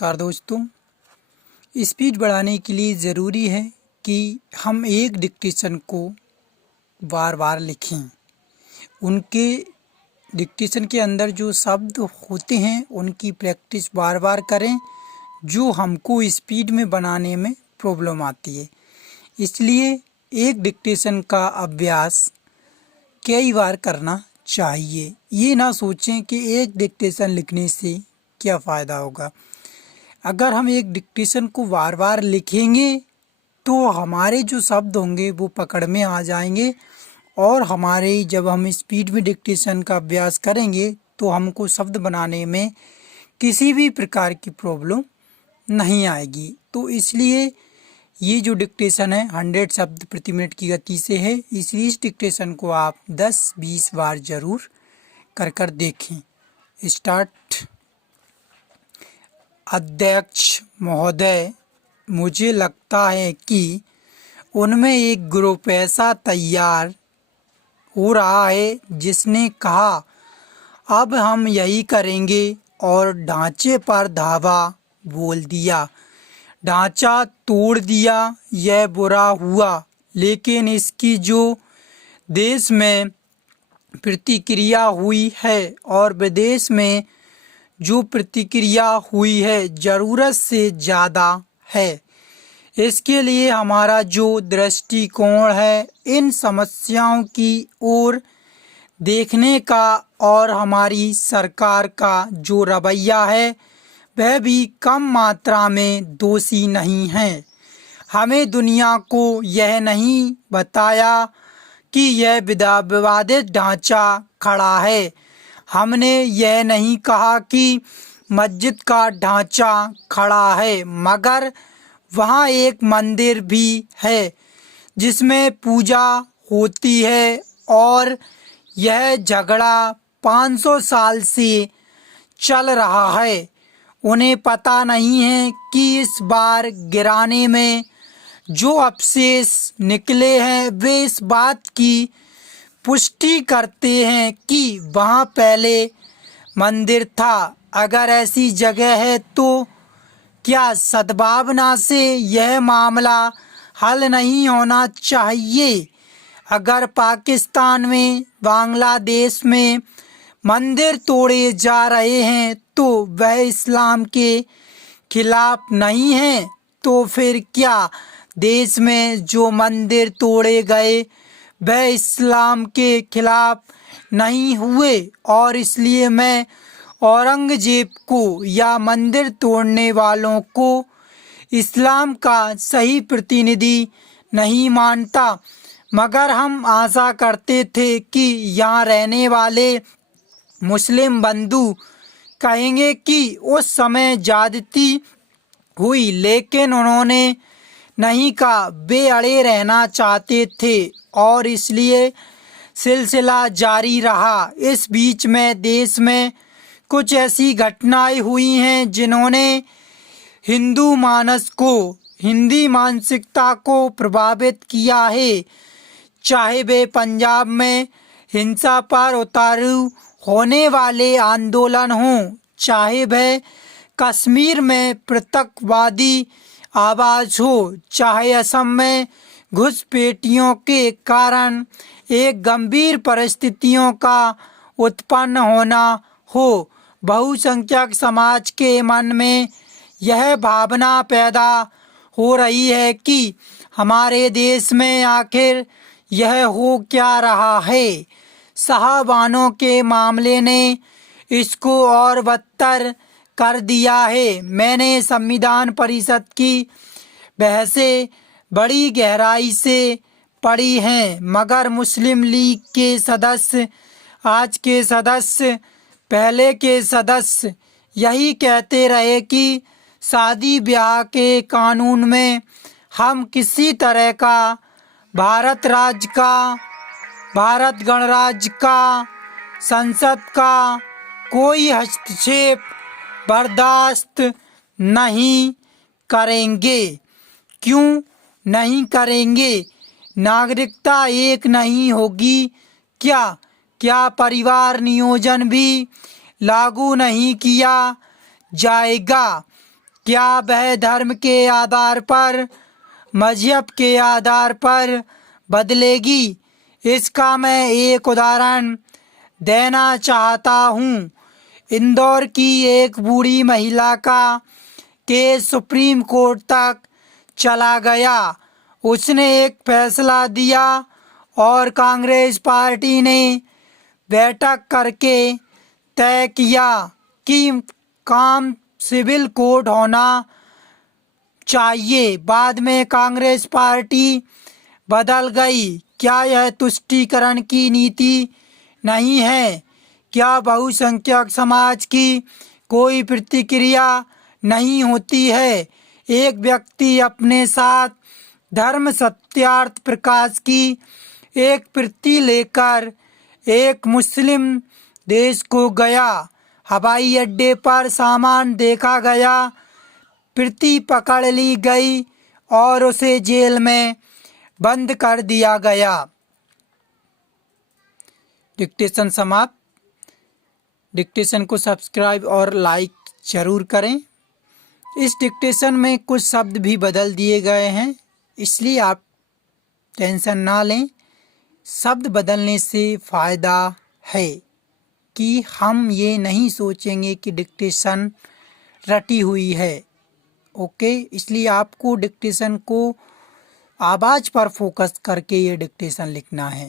नमस्कार दोस्तों। स्पीड बढ़ाने के लिए ज़रूरी है कि हम एक डिक्टेशन को बार बार लिखें। उनके डिक्टेशन के अंदर जो शब्द होते हैं उनकी प्रैक्टिस बार बार करें, जो हमको स्पीड में बनाने में प्रॉब्लम आती है। इसलिए एक डिक्टेशन का अभ्यास कई बार करना चाहिए। ये ना सोचें कि एक डिक्टेशन लिखने से क्या फ़ायदा होगा। अगर हम एक डिक्टेशन को बार बार लिखेंगे तो हमारे जो शब्द होंगे वो पकड़ में आ जाएंगे और हमारे जब हम स्पीड में डिक्टेशन का अभ्यास करेंगे तो हमको शब्द बनाने में किसी भी प्रकार की प्रॉब्लम नहीं आएगी। तो इसलिए ये जो डिक्टेशन है 100 शब्द प्रति मिनट की गति से है। इसलिए इस डिक्टेशन को आप 10-20 बार ज़रूर कर देखें। स्टार्ट। अध्यक्ष महोदय, मुझे लगता है कि उनमें एक ग्रुप ऐसा तैयार हो रहा है जिसने कहा अब हम यही करेंगे और ढांचे पर धावा बोल दिया। ढांचा तोड़ दिया। यह बुरा हुआ, लेकिन इसकी जो देश में प्रतिक्रिया हुई है और विदेश में जो प्रतिक्रिया हुई है ज़रूरत से ज़्यादा है। इसके लिए हमारा जो दृष्टिकोण है इन समस्याओं की ओर देखने का और हमारी सरकार का जो रवैया है वह भी कम मात्रा में दोषी नहीं है। हमें दुनिया को यह नहीं बताया कि यह विवादित ढांचा खड़ा है। हमने यह नहीं कहा कि मस्जिद का ढांचा खड़ा है, मगर वहाँ एक मंदिर भी है जिसमें पूजा होती है और यह झगड़ा 500 साल से चल रहा है। उन्हें पता नहीं है कि इस बार गिराने में जो अवशेष निकले हैं वे इस बात की पुष्टि करते हैं कि वहाँ पहले मंदिर था। अगर ऐसी जगह है तो क्या सद्भावना से यह मामला हल नहीं होना चाहिए? अगर पाकिस्तान में, बांग्लादेश में मंदिर तोड़े जा रहे हैं तो वह इस्लाम के खिलाफ नहीं है, तो फिर क्या देश में जो मंदिर तोड़े गए वह इस्लाम के खिलाफ नहीं हुए? और इसलिए मैं औरंगजेब को या मंदिर तोड़ने वालों को इस्लाम का सही प्रतिनिधि नहीं मानता, मगर हम आशा करते थे कि यहाँ रहने वाले मुस्लिम बंधु कहेंगे कि उस समय ज्यादती हुई, लेकिन उन्होंने नहीं कहा। वे अड़े रहना चाहते थे और इसलिए सिलसिला जारी रहा। इस बीच में देश में कुछ ऐसी घटनाएं हुई हैं जिन्होंने हिंदू मानस को, हिंदी मानसिकता को प्रभावित किया है। चाहे वे पंजाब में हिंसा पर उतारू होने वाले आंदोलन हों, चाहे वह कश्मीर में पृथकवादी आवाज़ हो, चाहे असम में घुसपैठियों के कारण एक गंभीर परिस्थितियों का उत्पन्न होना हो। बहुसंख्यक समाज के मन में यह भावना पैदा हो रही है कि हमारे देश में आखिर यह हो क्या रहा है। साहबानों के मामले ने इसको और बदतर कर दिया है। मैंने संविधान परिषद की बहसें बड़ी गहराई से पढ़ी हैं, मगर मुस्लिम लीग के सदस्य, आज के सदस्य, पहले के सदस्य यही कहते रहे कि शादी ब्याह के कानून में हम किसी तरह का भारत गणराज्य का, संसद का कोई हस्तक्षेप बर्दाश्त नहीं करेंगे। क्यों नहीं करेंगे? नागरिकता एक नहीं होगी क्या? क्या परिवार नियोजन भी लागू नहीं किया जाएगा? क्या वह धर्म के आधार पर, मजहब के आधार पर बदलेगी? इसका मैं एक उदाहरण देना चाहता हूँ। इंदौर की एक बूढ़ी महिला का केस सुप्रीम कोर्ट तक चला गया। उसने एक फैसला दिया और कांग्रेस पार्टी ने बैठक करके तय किया कि काम सिविल कोर्ट होना चाहिए। बाद में कांग्रेस पार्टी बदल गई। क्या यह तुष्टीकरण की नीति नहीं है? क्या बहुसंख्यक समाज की कोई प्रतिक्रिया नहीं होती है? एक व्यक्ति अपने साथ धर्म सत्यार्थ प्रकाश की एक प्रति लेकर एक मुस्लिम देश को गया। हवाई अड्डे पर सामान देखा गया, प्रति पकड़ ली गई और उसे जेल में बंद कर दिया गया। डिक्टेशन समाप्त। डिक्टेशन को सब्सक्राइब और लाइक जरूर करें। इस डिक्टेशन में कुछ शब्द भी बदल दिए गए हैं, इसलिए आप टेंशन ना लें। शब्द बदलने से फ़ायदा है कि हम ये नहीं सोचेंगे कि डिक्टेशन रटी हुई है। ओके, इसलिए आपको डिक्टेशन को आवाज़ पर फोकस करके ये डिक्टेशन लिखना है।